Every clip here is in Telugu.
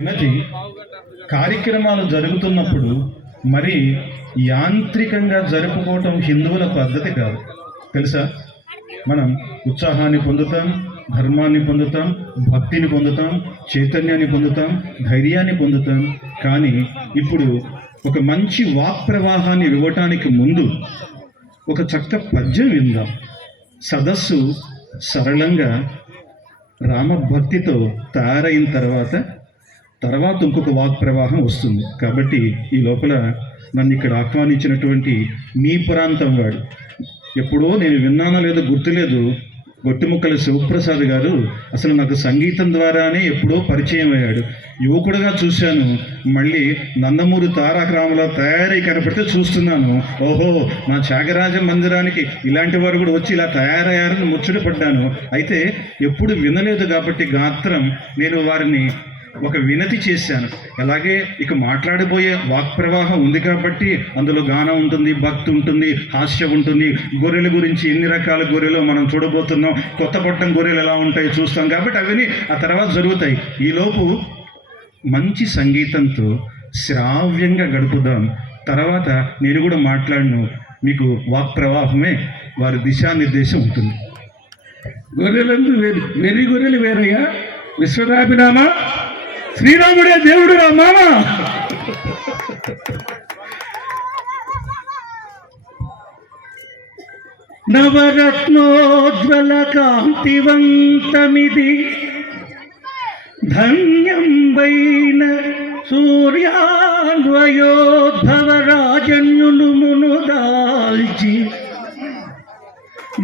ఉన్నది కార్యక్రమాలు జరుగుతున్నప్పుడు మరి యాంత్రికంగా జరుపుకోవటం హిందువుల పద్ధతి కాదు. తెలుసా? మనం ఉత్సాహాన్ని పొందుతాం ధర్మాన్ని పొందుతాం భక్తిని పొందుతాం చైతన్యాన్ని పొందుతాం ధైర్యాన్ని పొందుతాం. కానీ ఇప్పుడు ఒక మంచి వాక్ ప్రవాహాన్ని ఇవ్వటానికి ముందు ఒక చక్క పద్యం విందాం. సదస్సు సరళంగా రామభక్తితో తయారైన తర్వాత తర్వాత ఇంకొక వాక్ ప్రవాహం వస్తుంది. కాబట్టి ఈ లోపల నన్ను ఇక్కడ ఆహ్వానించినటువంటి మీ ప్రాంతం వాడు. ఎప్పుడో నేను విన్నానో లేదో గుర్తులేదు. గొట్టిముక్కల శివప్రసాద్ గారు అసలు నాకు సంగీతం ద్వారానే ఎప్పుడో పరిచయం అయ్యాడు. యువకుడుగా చూశాను. మళ్ళీ నందమూరి తారక తయారై కనపడితే చూస్తున్నాను. ఓహో మా త్యాగరాజ మందిరానికి ఇలాంటి వారు కూడా వచ్చి ఇలా తయారయ్యారని ముచ్చట పడ్డాను. అయితే ఎప్పుడు వినలేదు కాబట్టి గాత్రం. నేను వారిని ఒక వినతి చేశాను. అలాగే ఇక మాట్లాడబోయే వాక్ ప్రవాహం ఉంది కాబట్టి అందులో గానం ఉంటుంది భక్తి ఉంటుంది హాస్యం ఉంటుంది. గొర్రెల గురించి ఎన్ని రకాల గొర్రెలు మనం చూడబోతున్నాం? కొత్త పట్టం గొర్రెలు ఎలా ఉంటాయో చూస్తాం కాబట్టి అవన్నీ ఆ తర్వాత జరుగుతాయి. ఈలోపు మంచి సంగీతంతో శ్రావ్యంగా గడుపుదాం. తర్వాత నేను కూడా మాట్లాడను. మీకు వాక్ ప్రవాహమే వారి దిశానిర్దేశం ఉంటుంది. గొర్రెలందు వెరి వెర్రి గొర్రెలు వేరయ్యా విశ్వరాభిరామ శ్రీరాముడే దేవుడు రా మామ. నవరత్నోజ్వల కాంతివంతమిది. ధన్యంబైన సూర్యాన్వయోద్భవ రాజన్యులు మునుదాల్చి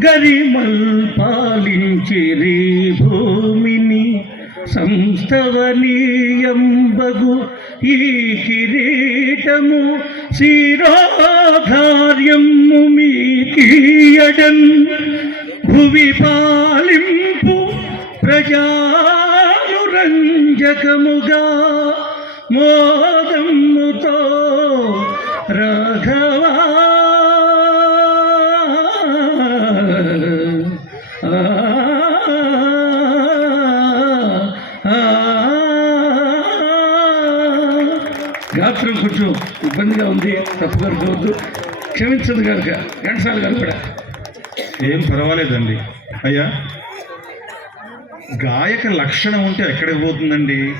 గరిమల్ పాలించి రీభూ సంస్థవనీయంబగు ఈ కిరీటము శిరోధార్యము మీకీయడన్. భువి పాలింపు ప్రజానురంజకముగా మోదముతో గాత్రం కొంచెం ఇబ్బందిగా ఉంది తప్పుగా అనుకోవద్దు. క్షమించదు కనుక ఘంటసాల గారు కూడా. ఏం పర్వాలేదండి. అయ్యా గాయక లక్షణం ఉంటే ఎక్కడికి పోతుందండి?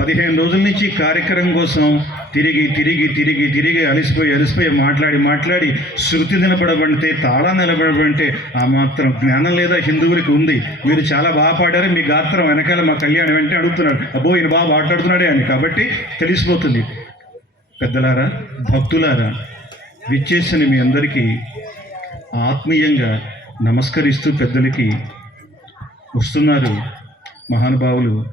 పదిహేను రోజుల నుంచి కార్యక్రమం కోసం తిరిగి తిరిగి తిరిగి తిరిగి అలిసిపోయి అలిసిపోయి మాట్లాడి మాట్లాడి శృతి నిలబడబంటే తాళా నిలబడబంటే ఆ మాత్రం జ్ఞానం లేదా హిందువులకి ఉంది. మీరు చాలా బాగా పాడారు మీ గాత్రం వెనకాల మా కళ్యాణం వెంటనే అడుగుతున్నాడు అబ్బో ఈయన బాగా మాట్లాడుతున్నాడే అని. కాబట్టి తెలిసిపోతుంది. పెద్దలారా భక్తులారా విచ్చేసిన మీ అందరికీ ఆత్మీయంగా నమస్కరిస్తూ పెద్దలకి వస్తున్నారు మహానుభావులు.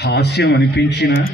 హాస్యం అనిపించిన